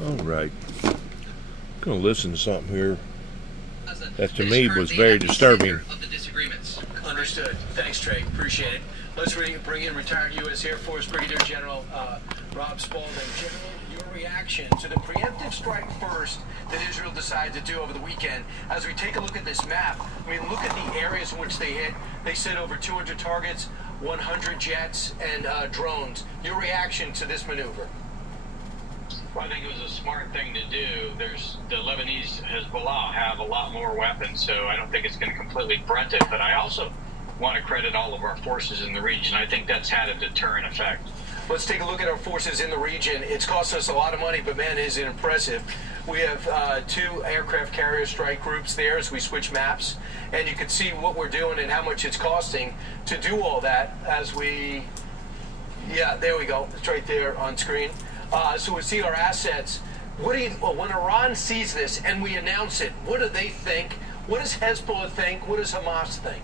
All right. I'm going to listen to something here that to me was very disturbing. Understood. Thanks, Trey. Appreciate it. Let's bring in retired U.S. Air Force Brigadier General Rob Spaulding. General, your reaction to the preemptive strike first that Israel decided to do over the weekend. As we take a look at this map, I mean, look at the areas in which they hit. They said over 200 targets, 100 jets, and drones. Your reaction to this maneuver? Well, I think it was a smart thing to do. The Lebanese Hezbollah have a lot more weapons, so I don't think it's going to completely brunt it. But I also want to credit all of our forces in the region. I think that's had a deterrent effect. Let's take a look at our forces in the region. It's cost us a lot of money, but man, is it impressive. We have 2 aircraft carrier strike groups there as we switch maps, and you can see what we're doing and how much it's costing to do all that as we, yeah, there we go. It's right there on screen. So we see our assets. What do you, when Iran sees this and we announce it, what do they think? What does Hezbollah think? What does Hamas think?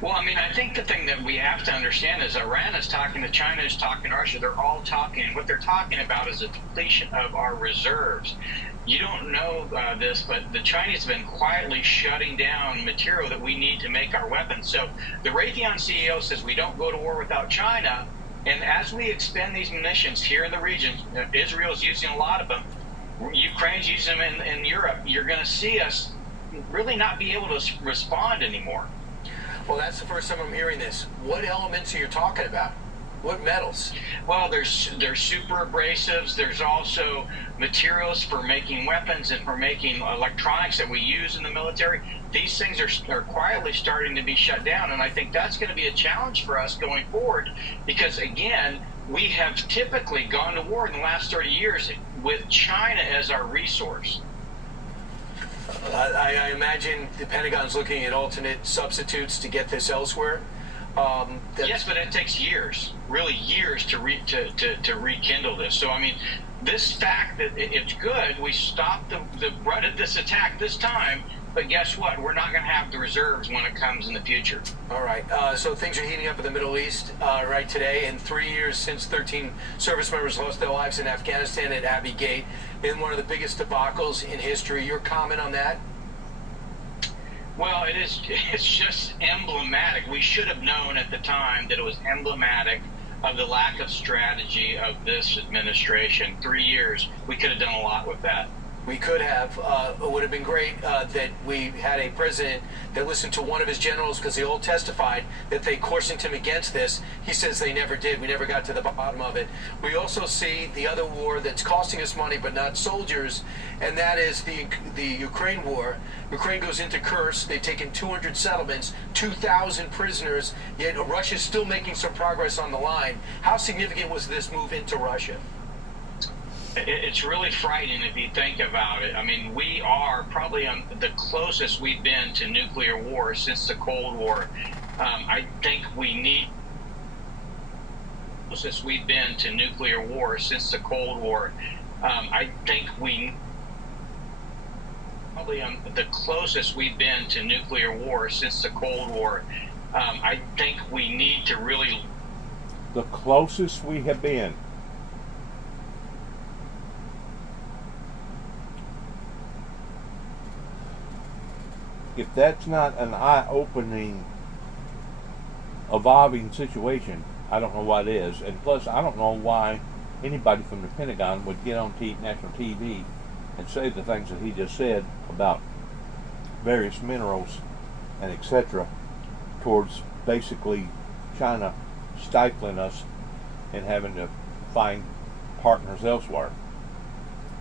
Well, I mean, I think the thing that we have to understand is Iran is talking to China, is talking to Russia. They're all talking. What they're talking about is a depletion of our reserves. You don't know this, but the Chinese have been quietly shutting down material that we need to make our weapons. So the Raytheon CEO says we don't go to war without China. And as we expend these munitions here in the region, Israel's using a lot of them, Ukraine's using them in Europe, you're going to see us really not be able to respond anymore. Well, that's the first time I'm hearing this. What elements are you talking about? What metals? Well, there's super abrasives. There's also materials for making weapons and for making electronics that we use in the military. These things are quietly starting to be shut down, and I think that's going to be a challenge for us going forward because, again, we have typically gone to war in the last 30 years with China as our resource. I imagine the Pentagon's looking at alternate substitutes to get this elsewhere. Yes, but it takes years, really years to rekindle this. So, I mean, this fact that it's good, we stopped the brunt of this attack this time, but guess what? We're not going to have the reserves when it comes in the future. All right. So things are heating up in the Middle East right today. In 3 years since 13 service members lost their lives in Afghanistan at Abbey Gate, in one of the biggest debacles in history. Your comment on that? Well, it's just emblematic. We should have known at the time that it was emblematic of the lack of strategy of this administration. 3 years, we could have done a lot with that. We could have. It would have been great that we had a president that listened to one of his generals because they all testified that they cautioned him against this. He says they never did. We never got to the bottom of it. We also see the other war that's costing us money but not soldiers, and that is the Ukraine war. Ukraine goes into Kursk. They've taken 200 settlements, 2,000 prisoners, yet Russia's still making some progress on the line. How significant was this move into Russia? It's really frightening if you think about it. I mean, we are probably on the closest we've been to nuclear war since the Cold War. I think we need closest we've been to nuclear war since the Cold War. I think we probably on the closest we've been to nuclear war since the Cold War. I think we need to really the closest we have been. If that's not an eye-opening, evolving situation, I don't know what is. And plus, I don't know why anybody from the Pentagon would get on national TV and say the things that he just said about various minerals and etc. towards basically China stifling us and having to find partners elsewhere.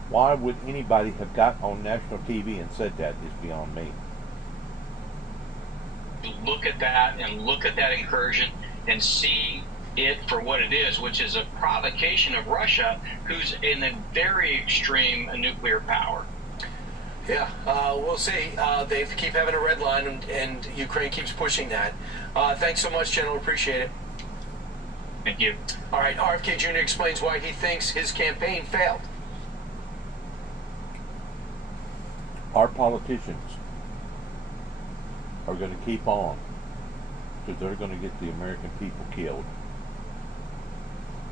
Why would anybody have got on national TV and said that is beyond me. Look at that and look at that incursion and see it for what it is, which is a provocation of Russia, who's in a very extreme nuclear power. Yeah, we'll see. They keep having a red line, and Ukraine keeps pushing that. Thanks so much, General. Appreciate it. Thank you. All right, RFK Jr. explains why he thinks his campaign failed. Our politicians are going to keep on because they're going to get the American people killed.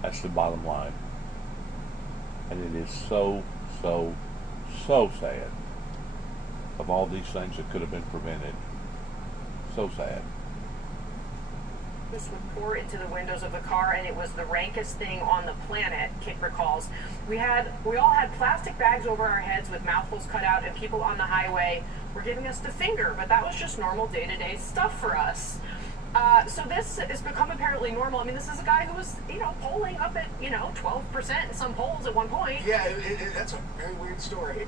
That's the bottom line. And it is so, so, so sad of all these things that could have been prevented. So sad. Would pour into the windows of the car, and it was the rankest thing on the planet. Kit recalls, we all had plastic bags over our heads with mouthfuls cut out, and people on the highway were giving us the finger, but that was just normal day-to-day stuff for us. So this has become apparently normal. I mean, this is a guy who was, polling up at, 12% in some polls at one point. Yeah, that's a very weird story.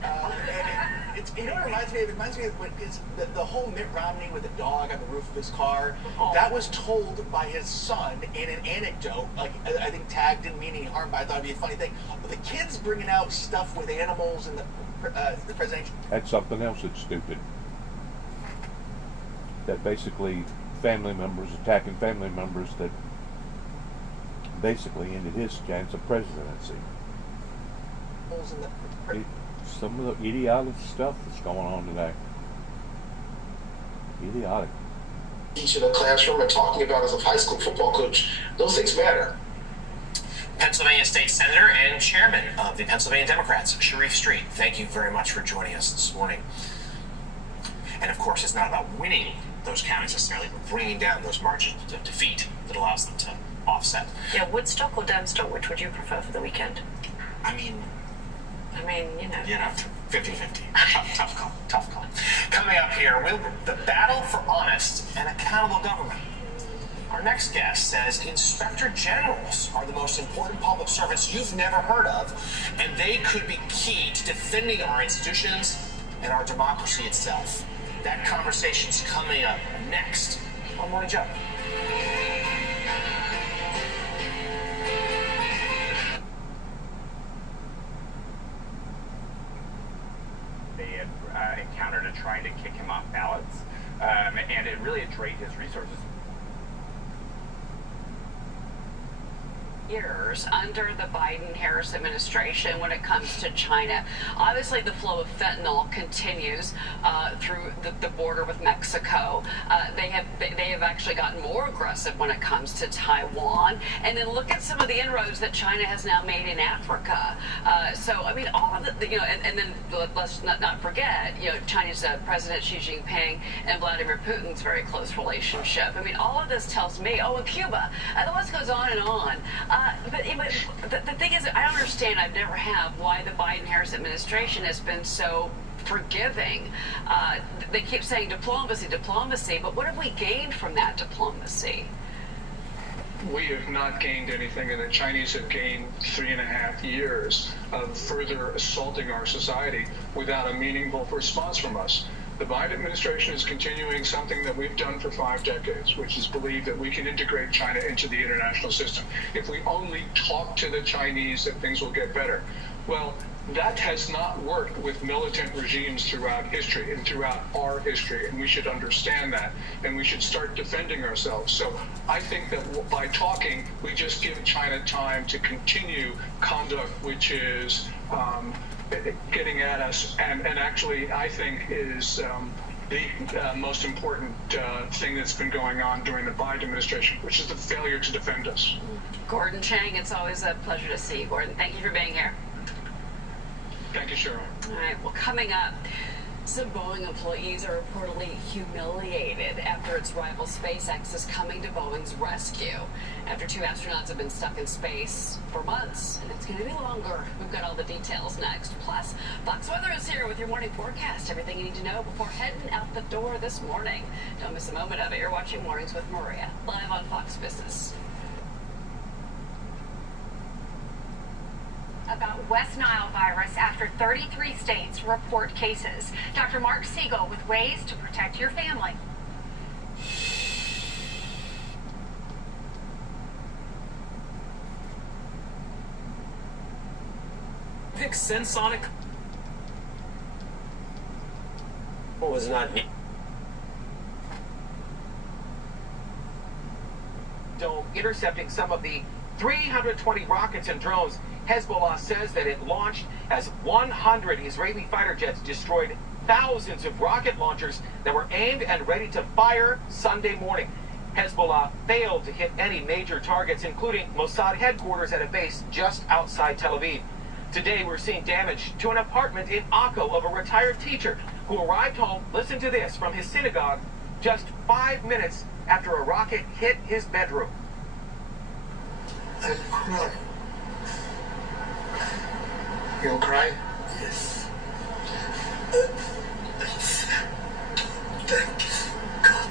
It reminds me of the whole Mitt Romney with the dog on the roof of his car. Oh. That was told by his son in an anecdote. Like, I think Tag didn't mean any harm, but I thought it'd be a funny thing. But the kids bringing out stuff with animals and the presidential. That's something else that's stupid. That basically family members attacking family members that basically ended his chance of presidency. Some of the idiotic stuff that's going on today. Idiotic. Teaching a classroom and talking about as a high school football coach, those things matter. Pennsylvania State Senator and Chairman of the Pennsylvania Democrats, Sharif Street, thank you very much for joining us this morning. And of course, it's not about winning those counties necessarily, but bringing down those margins of defeat that allows them to offset. Yeah, Woodstock or Dempster, which would you prefer for the weekend? I mean, 50-50. Tough call. Coming up here, the battle for honest and accountable government. Our next guest says inspector generals are the most important public servants you've never heard of, and they could be key to defending our institutions and our democracy itself. That conversation's coming up next on Morning Joe. They had encountered a trying to kick him off ballots, and it really had drained his resources. Years under the Biden-Harris administration when it comes to China. Obviously, the flow of fentanyl continues through the border with Mexico. They have actually gotten more aggressive when it comes to Taiwan. And then look at some of the inroads that China has now made in Africa. So, I mean, all of the, and then let's not forget, China's President Xi Jinping and Vladimir Putin's very close relationship. I mean, all of this tells me, and Cuba, the list goes on and on. But the thing is, I don't understand, I've never have, why the Biden-Harris administration has been so forgiving. They keep saying diplomacy, but what have we gained from that diplomacy? We have not gained anything, and the Chinese have gained 3.5 years of further assaulting our society without a meaningful response from us. The Biden administration is continuing something that we've done for 5 decades, which is believe that we can integrate China into the international system. If we only talk to the Chinese, that things will get better. Well, that has not worked with militant regimes throughout history and throughout our history, and we should understand that, and we should start defending ourselves. So I think that by talking, we just give China time to continue conduct which is getting at us, and actually I think is the most important thing that's been going on during the Biden administration, which is the failure to defend us. Gordon Chang, it's always a pleasure to see you, Gordon. Thank you for being here. Thank you, Cheryl. All right, well, coming up, some Boeing employees are reportedly humiliated after its rival SpaceX is coming to Boeing's rescue. After 2 astronauts have been stuck in space for months, and it's going to be longer. We've got all the details next. Plus, Fox Weather is here with your morning forecast. Everything you need to know before heading out the door this morning. Don't miss a moment of it. You're watching Mornings with Maria, live on Fox Business. About West Nile virus after 33 states report cases. Dr. Mark Siegel with ways to protect your family. Pick Sensonic was not intercepting some of the 320 rockets and drones. Hezbollah says that it launched as 100 Israeli fighter jets destroyed thousands of rocket launchers that were aimed and ready to fire Sunday morning. Hezbollah failed to hit any major targets, including Mossad headquarters at a base just outside Tel Aviv. Today, we're seeing damage to an apartment in Akko of a retired teacher who arrived home, listen to this, from his synagogue just 5 minutes after a rocket hit his bedroom. I cry. You'll cry? Yes. Thank you, God.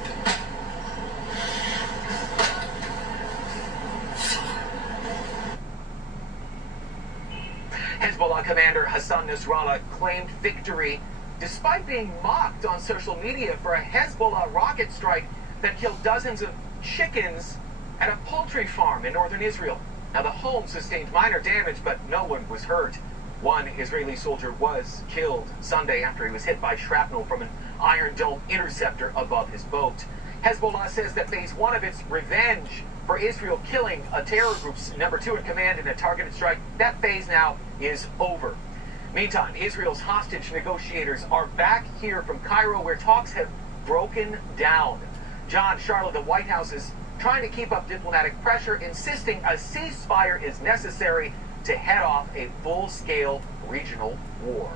Hezbollah commander Hassan Nasrallah claimed victory despite being mocked on social media for a Hezbollah rocket strike that killed dozens of chickens at a poultry farm in northern Israel. Now, the home sustained minor damage, but no one was hurt. One Israeli soldier was killed Sunday after he was hit by shrapnel from an Iron Dome interceptor above his boat. Hezbollah says that phase 1 of its revenge for Israel killing a terror group's number 2 in command in a targeted strike, that phase now is over. Meantime, Israel's hostage negotiators are back here from Cairo, where talks have broken down. John, Charlotte, the White House is trying to keep up diplomatic pressure, insisting a ceasefire is necessary to head off a full-scale regional war.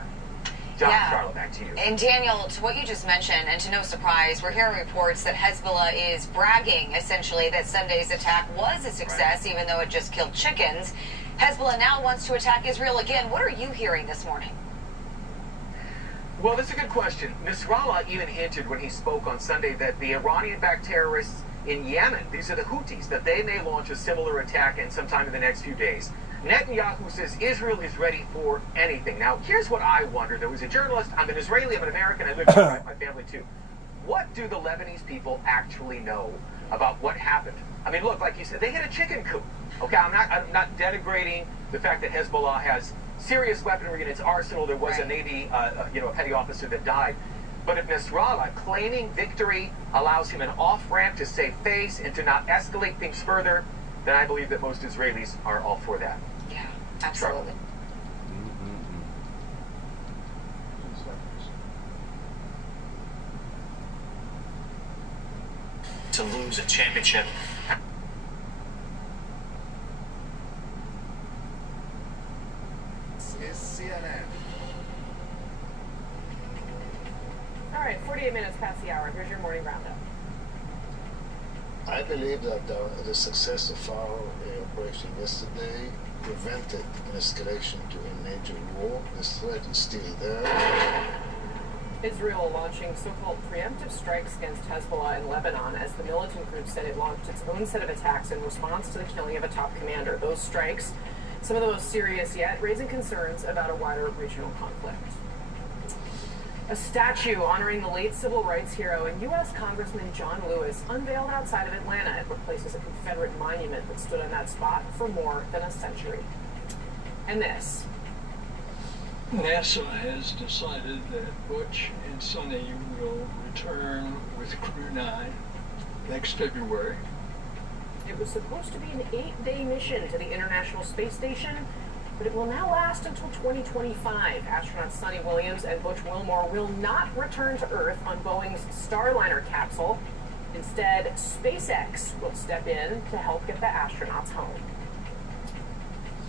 John, Charlotte, back to you. And Daniel, to what you just mentioned, and to no surprise, we're hearing reports that Hezbollah is bragging, essentially, that Sunday's attack was a success, even though it just killed chickens. Hezbollah now wants to attack Israel again. What are you hearing this morning? Well, that's a good question. Nasrallah even hinted when he spoke on Sunday that the Iranian-backed terrorists in Yemen, these are the Houthis, that they may launch a similar attack in sometime in the next few days. Netanyahu says Israel is ready for anything. Now, here's what I wonder, though. As a journalist, I'm an Israeli, I'm an American, I live here with my family too. What do the Lebanese people actually know about what happened? I mean, look, like you said, they hit a chicken coop. Okay, I'm not denigrating the fact that Hezbollah has serious weaponry in its arsenal. There was a Navy, a petty officer that died. But if Nasrallah claiming victory allows him an off-ramp to save face and to not escalate things further, then I believe that most Israelis are all for that. Yeah, absolutely. To lose a championship. This is CNN. All right, 48 minutes past the hour. Here's your morning roundup. I believe that the success of our operation yesterday prevented an escalation to a major war. The threat is still there. Israel launching so-called preemptive strikes against Hezbollah in Lebanon as the militant group said it launched its own set of attacks in response to the killing of a top commander. Those strikes, some of the most serious yet, raising concerns about a wider regional conflict. A statue honoring the late civil rights hero and U.S. Congressman John Lewis unveiled outside of Atlanta. It replaces a Confederate monument that stood on that spot for more than a century. And this. NASA has decided that Butch and Sonny will return with Crew 9 next February. It was supposed to be an 8-day mission to the International Space Station, but it will now last until 2025. Astronauts Sonny Williams and Butch Wilmore will not return to Earth on Boeing's Starliner capsule. Instead, SpaceX will step in to help get the astronauts home.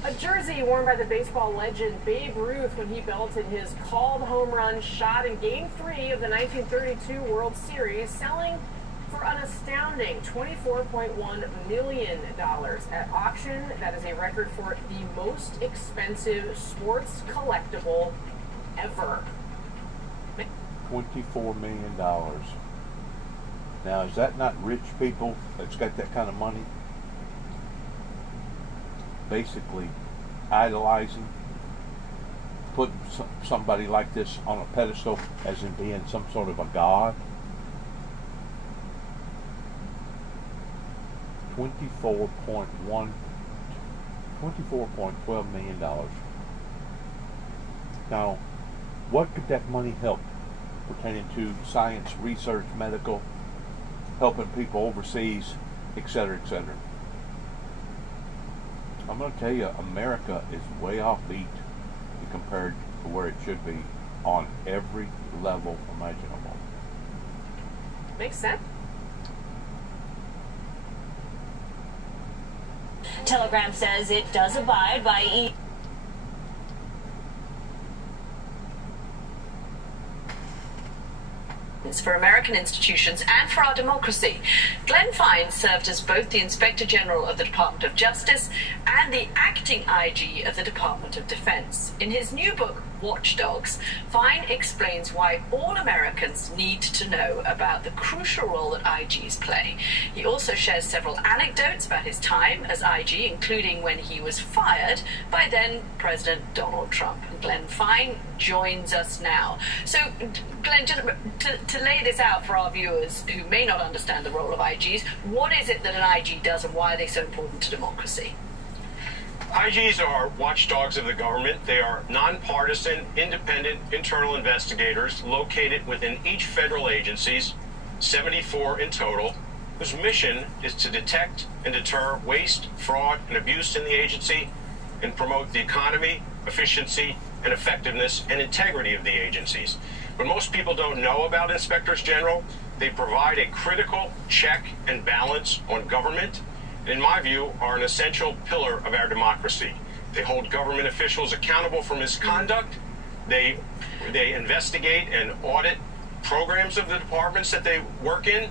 A jersey worn by the baseball legend Babe Ruth when he belted his called home run shot in Game 3 of the 1932 World Series, selling for an astounding $24.1 million at auction. That is a record for the most expensive sports collectible ever. $24 million. Now, is that not rich people that's got that kind of money? Basically idolizing, putting somebody like this on a pedestal as in being some sort of a god. $24.12 million. Now, what could that money help pertaining to science, research, medical, helping people overseas, etc., etc.? I'm going to tell you, America is way offbeat compared to where it should be on every level imaginable. Makes sense. Telegram says it does abide by for American institutions and for our democracy. Glenn Fine served as both the Inspector General of the Department of Justice and the acting IG of the Department of Defense. In his new book, Watchdogs, Fine explains why all Americans need to know about the crucial role that IGs play. He also shares several anecdotes about his time as IG, including when he was fired by then President Donald Trump. And Glenn Fine joins us now. So, Glenn, just to lay this out for our viewers who may not understand the role of IGs, what is it that an IG does and why are they so important to democracy? IGs are watchdogs of the government. They are nonpartisan, independent internal investigators located within each federal agencies, 74 in total, whose mission is to detect and deter waste, fraud, and abuse in the agency and promote the economy, efficiency, and effectiveness and integrity of the agencies. What most people don't know about inspectors general, they provide a critical check and balance on government, in my view, are an essential pillar of our democracy. They hold government officials accountable for misconduct. They investigate and audit programs of the departments that they work in.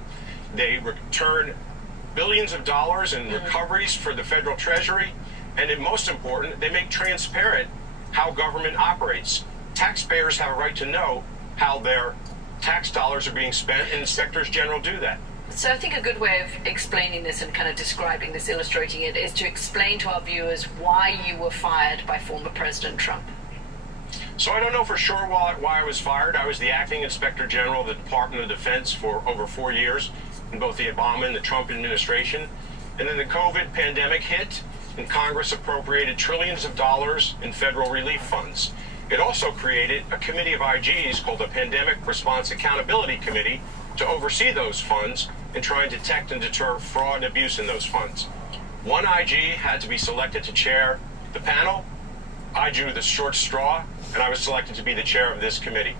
They return billions of dollars in recoveries for the federal treasury. And most important, they make transparent how government operates. Taxpayers have a right to know how their tax dollars are being spent, and inspectors general do that. So I think a good way of explaining this and kind of describing this, illustrating it, is to explain to our viewers why you were fired by former President Trump. So I don't know for sure why I was fired. I was the acting Inspector General of the Department of Defense for over 4 years in both the Obama and the Trump administration. And then the COVID pandemic hit, and Congress appropriated trillions of dollars in federal relief funds. It also created a committee of IGs called the Pandemic Response Accountability Committee to oversee those funds and try and detect and deter fraud and abuse in those funds. One IG had to be selected to chair the panel. I drew the short straw, and I was selected to be the chair of this committee.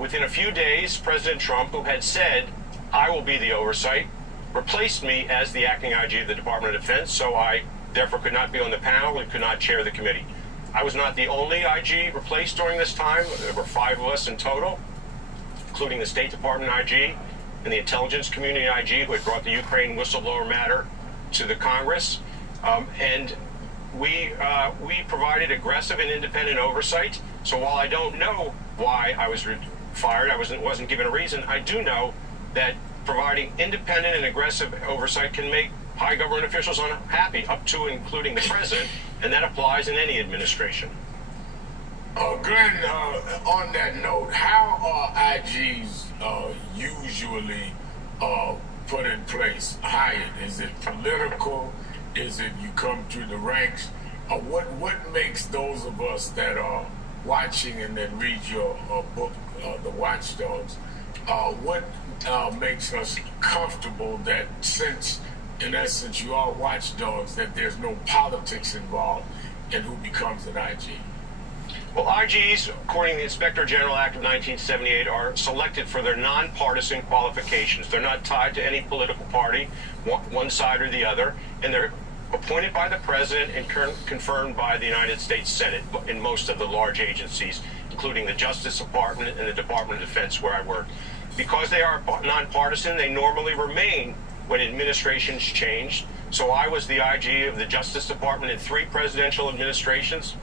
Within a few days, President Trump, who had said, I will be the oversight, replaced me as the acting IG of the Department of Defense, so I therefore could not be on the panel and could not chair the committee. I was not the only IG replaced during this time. There were 5 of us in total, including the State Department IG and the intelligence community IG, who had brought the Ukraine whistleblower matter to the Congress. And we provided aggressive and independent oversight. So while I don't know why I was fired, I wasn't given a reason, I do know that providing independent and aggressive oversight can make high government officials unhappy, up to and including the president, and that applies in any administration. Glenn, on that note, how are IGs usually put in place, hired? Is it political? Is it you come through the ranks? What makes those of us that are watching and that read your book, The Watchdogs, what makes us comfortable that since, in essence, you are watchdogs, that there's no politics involved in who becomes an IG? Well, IGs, according to the Inspector General Act of 1978, are selected for their nonpartisan qualifications. They're not tied to any political party, one side or the other, and they're appointed by the president and confirmed by the United States Senate in most of the large agencies, including the Justice Department and the Department of Defense, where I work. Because they are nonpartisan, they normally remain when administrations change. So I was the IG of the Justice Department in 3 presidential administrations,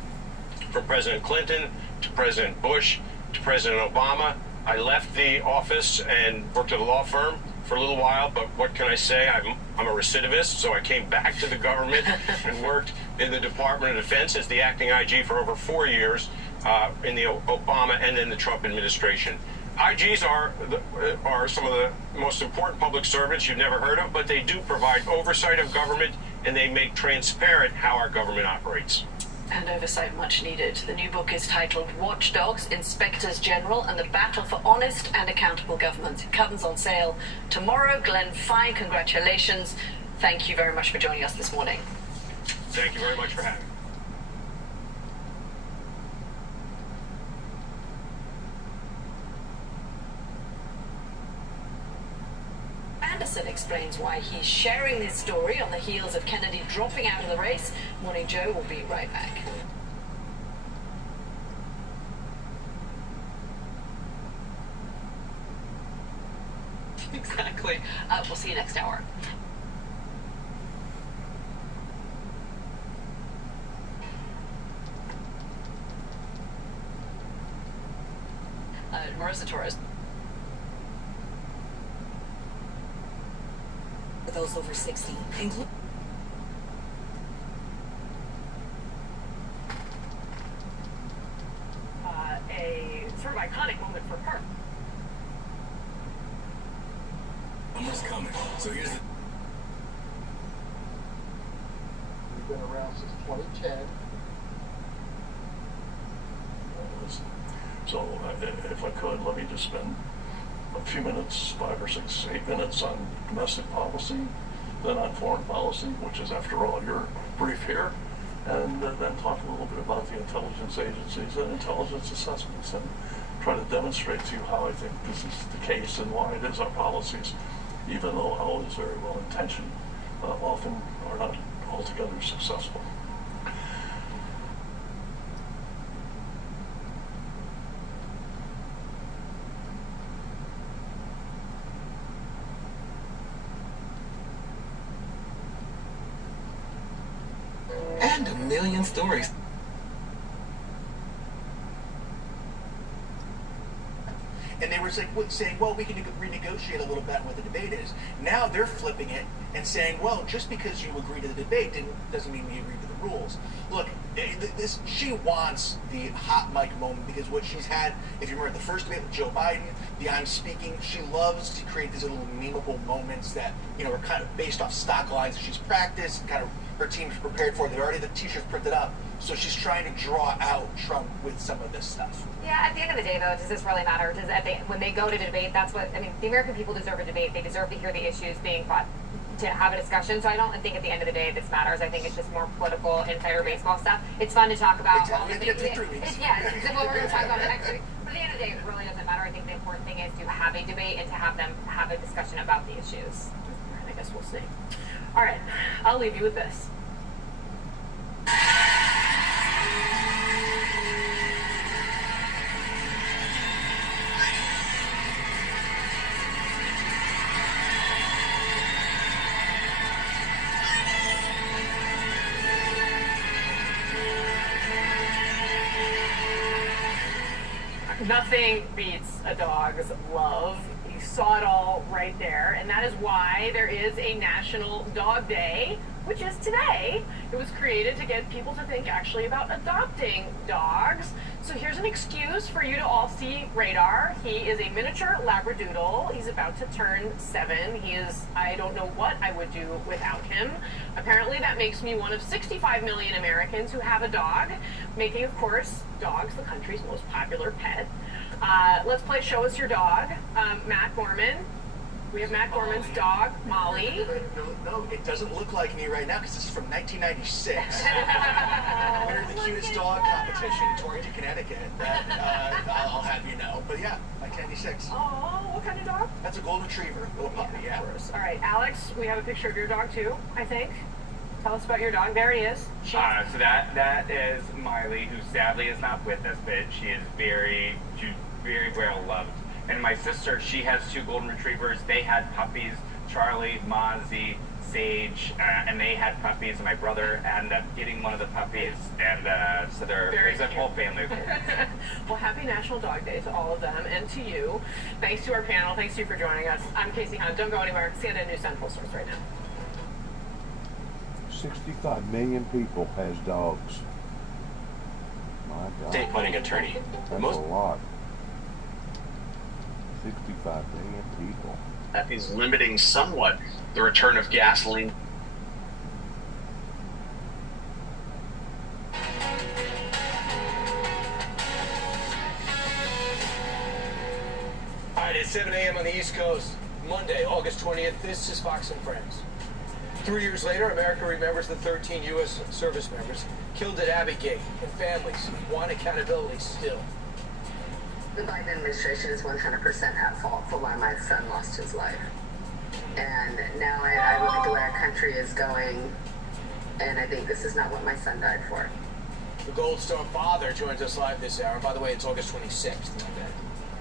from President Clinton to President Bush to President Obama. I left the office and worked at a law firm for a little while, but what can I say? I'm a recidivist, so I came back to the government and worked in the Department of Defense as the acting IG for over 4 years in the Obama and then the Trump administration. IGs are some of the most important public servants you've never heard of, but they do provide oversight of government, and they make transparent how our government operates. And oversight much needed. The new book is titled Watchdogs, Inspectors General and the Battle for Honest and Accountable Government. It comes on sale tomorrow. Glenn Fine, congratulations. Thank you very much for joining us this morning. Thank you very much for having me. Anderson explains why he's sharing this story on the heels of Kennedy dropping out of the race. Morning Joe will be right back. Exactly. We'll see you next hour. Marissa Torres. For those over 60, include a sort of iconic moment for her. Summer's coming. So here's the. We've been around since 2010. So if I could, let me just spend a few minutes, 5 or 6, 8 minutes on domestic policy, then on foreign policy, which is, after all, your brief here, and then talk a little bit about the intelligence agencies and intelligence assessments, and try to demonstrate to you how I think this is the case and why it is our policies, even though always very well intentioned, often are not altogether successful. And a million stories. And they were saying, well, we can renegotiate a little bit on what the debate is. Now they're flipping it and saying, well, just because you agree to the debate doesn't mean we agree to the rules. Look, she wants the hot mic moment, because what she's had, if you remember the first debate with Joe Biden, the I'm speaking, she loves to create these little memeable moments that, you know, are kind of based off stock lines that she's practiced, kind of her team's prepared for. They're already the t-shirts printed up. So she's trying to draw out Trump with some of this stuff. Yeah, at the end of the day, though, does this really matter? When they go to debate, that's what, I mean, the American people deserve a debate. They deserve to hear the issues being fought, to have a discussion. So I don't think at the end of the day this matters. I think it's just more political, insider baseball stuff. It's fun to talk about. Yeah, it's what we're going to talk about next week. But at the end of the day, it really doesn't matter. I think the important thing is to have a debate and to have them have a discussion about the issues. And I guess we'll see. All right, I'll leave you with this. Nothing beats a dog's love. You saw it all right there, and that is why there is a National Dog Day, which is today. It was created to get people to think actually about adopting dogs. So here's an excuse for you to all see Radar. He is a miniature Labradoodle. He's about to turn 7. He is, I don't know what I would do without him. Apparently that makes me one of 65 million Americans who have a dog, making, of course, dogs the country's most popular pet. Let's play Show Us Your Dog. Matt Gorman. We have Matt Gorman's dog, Molly. No, it doesn't look like me right now because this is from 1996. Winner of the cutest dog competition in Torrington, Connecticut. I'll have you know. But yeah, 1996. Oh, what kind of dog? That's a golden retriever, little puppy, yeah. Of course. All right, Alex, we have a picture of your dog too, I think. Tell us about your dog. There he is. So that is Miley, who sadly is not with us, but she is very well loved. And my sister, she has 2 golden retrievers. They had puppies, Charlie, Mozzie, Sage, and they had puppies. And my brother ended up getting one of the puppies, and so there's a whole family of them. Well, happy National Dog Day to all of them and to you. Thanks to our panel. Thanks to you for joining us. I'm Casey Hunt. Don't go anywhere. CNN News Central source right now. 65 million people has dogs. My God. State planning attorney. That's a lot. 65 million people. That is limiting somewhat the return of gasoline. All right, it's 7 a.m. on the East Coast, Monday, August 20th. This is Fox and Friends. 3 years later, America remembers the 13 U.S. service members killed at Abbey Gate, and families want accountability still. The Biden administration is 100% at fault for why my son lost his life. And now I look at the way our country is going, and I think this is not what my son died for. The Gold Star father joins us live this hour. By the way, it's August 26th, Monday.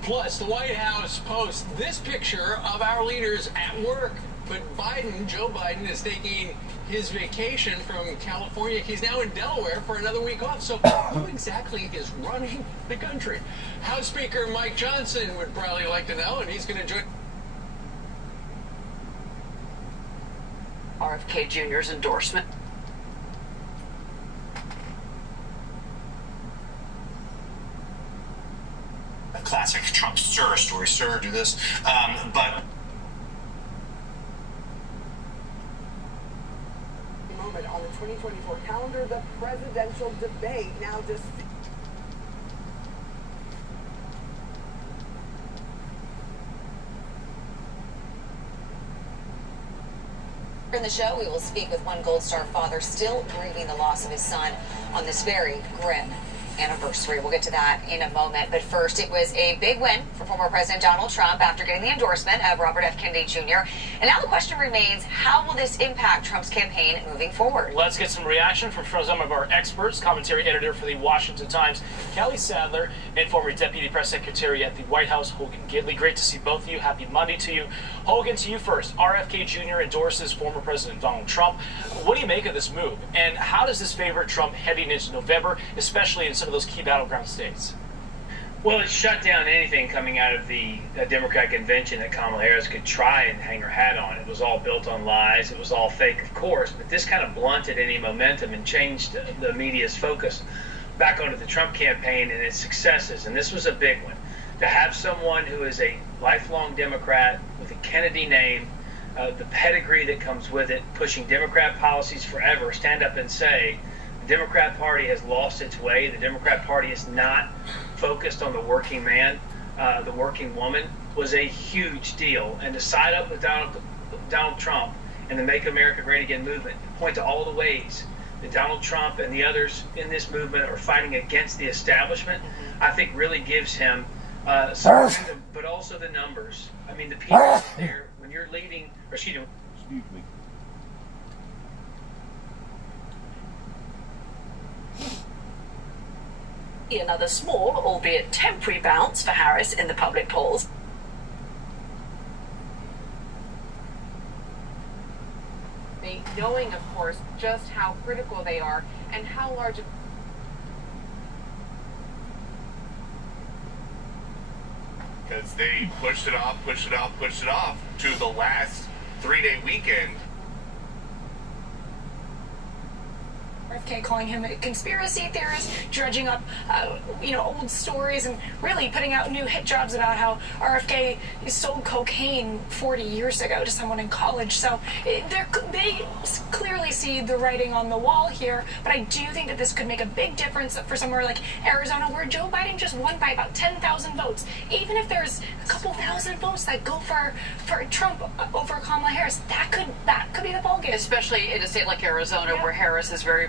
Plus, the White House posts this picture of our leaders at work. But Joe Biden, is taking his vacation from California. He's now in Delaware for another week off. So who exactly is running the country? House Speaker Mike Johnson would probably like to know, and he's going to join. RFK Jr.'s endorsement. A classic Trump sir story. Sir, do this. But moment on the 2024 calendar, the presidential debate now just. In the show, we will speak with one Gold Star father still grieving the loss of his son on this very grim anniversary. We'll get to that in a moment. But first, it was a big win for former President Donald Trump after getting the endorsement of Robert F. Kennedy Jr. And now the question remains, how will this impact Trump's campaign moving forward? Let's get some reaction from some of our experts. Commentary editor for the Washington Times, Kelly Sadler, and former Deputy Press Secretary at the White House, Hogan Gidley. Great to see both of you. Happy Monday to you. Hogan, to you first. RFK Jr. endorses former President Donald Trump. What do you make of this move? And how does this favor Trump heading into November, especially in some of those key battleground states? Well, it shut down anything coming out of the Democratic convention that Kamala Harris could try and hang her hat on. It was all built on lies. It was all fake, of course, but this kind of blunted any momentum and changed the media's focus back onto the Trump campaign and its successes. And this was a big one. To have someone who is a lifelong Democrat with a Kennedy name, the pedigree that comes with it, pushing Democrat policies forever, stand up and say, the Democrat Party has lost its way. The Democrat Party is not focused on the working man, the working woman, was a huge deal. And to side up with Donald Trump and the Make America Great Again movement, point to all the ways that Donald Trump and the others in this movement are fighting against the establishment, I think really gives him some freedom, but also the numbers. I mean, the people there, when you're leading, or excuse me. Another small, albeit temporary, bounce for Harris in the public polls. Knowing, of course, just how critical they are and how large a because they pushed it off to the last 3-day weekend. RFK calling him a conspiracy theorist, dredging up, old stories, and really putting out new hit jobs about how RFK sold cocaine 40 years ago to someone in college. So they clearly see the writing on the wall here, but I do think that this could make a big difference for somewhere like Arizona, where Joe Biden just won by about 10,000 votes. Even if there's a couple thousand votes that go for Trump over Kamala Harris, that could be the ballgame. Especially in a state like Arizona, where Harris is very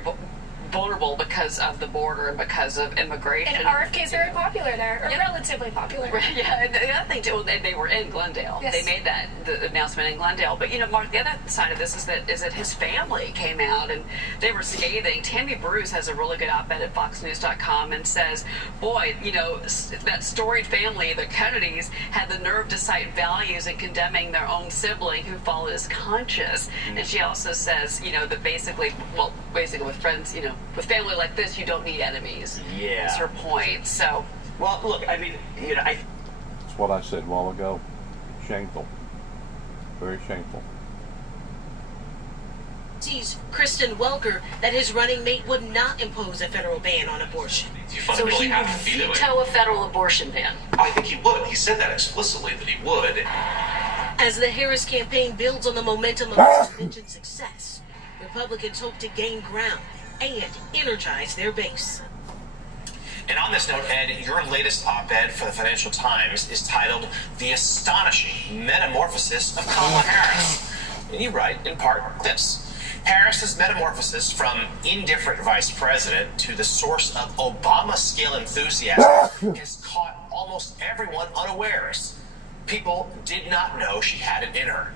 vulnerable because of the border and because of immigration. And RFK is very popular there, or relatively popular. Yeah, and the other thing too, they were in Glendale. Yes. They made the announcement in Glendale. But Mark, the other side of this is that his family came out and they were scathing. Tammy Bruce has a really good op-ed at FoxNews.com and says, boy, that storied family, the Kennedys, had the nerve to cite values in condemning their own sibling who followed his conscience. And she also says, that basically with friends, with family like this, you don't need enemies. Yeah. That's her point. So. Well, look, I mean, That's what I said a while ago. Shameful. Very shameful. Sees Kristen Welker that his running mate would not impose a federal ban on abortion. So he would veto a federal abortion ban? I think he would. He said that explicitly, that he would. As the Harris campaign builds on the momentum of its convention's success, Republicans hope to gain ground and energize their base. And on this note, Ed, your latest op-ed for the Financial Times is titled The Astonishing Metamorphosis of Kamala Harris. And you write, in part, this. Harris's metamorphosis from indifferent vice president to the source of Obama-scale enthusiasm has caught almost everyone unawares. People did not know she had it in her.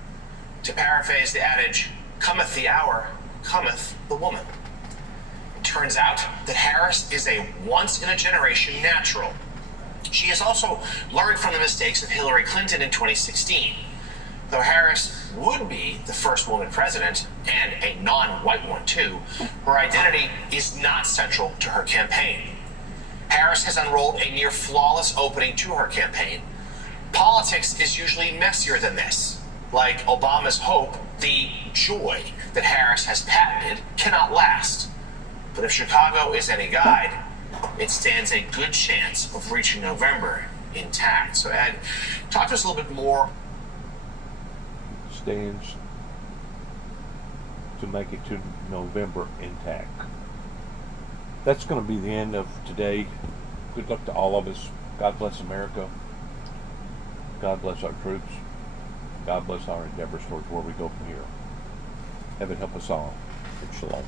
To paraphrase the adage, cometh the hour, cometh the woman. It turns out that Harris is a once-in-a-generation natural. She has also learned from the mistakes of Hillary Clinton in 2016. Though Harris would be the first woman president, and a non-white one too, her identity is not central to her campaign. Harris has unrolled a near flawless opening to her campaign. Politics is usually messier than this. Like Obama's hope, the joy that Harris has patented cannot last. But if Chicago is any guide, it stands a good chance of reaching November intact. So Ed, talk to us a little bit more. Stands to make it to November intact. That's going to be the end of today. Good luck to all of us. God bless America. God bless our troops. God bless our endeavors towards where we go from here. Heaven help us all. And shalom.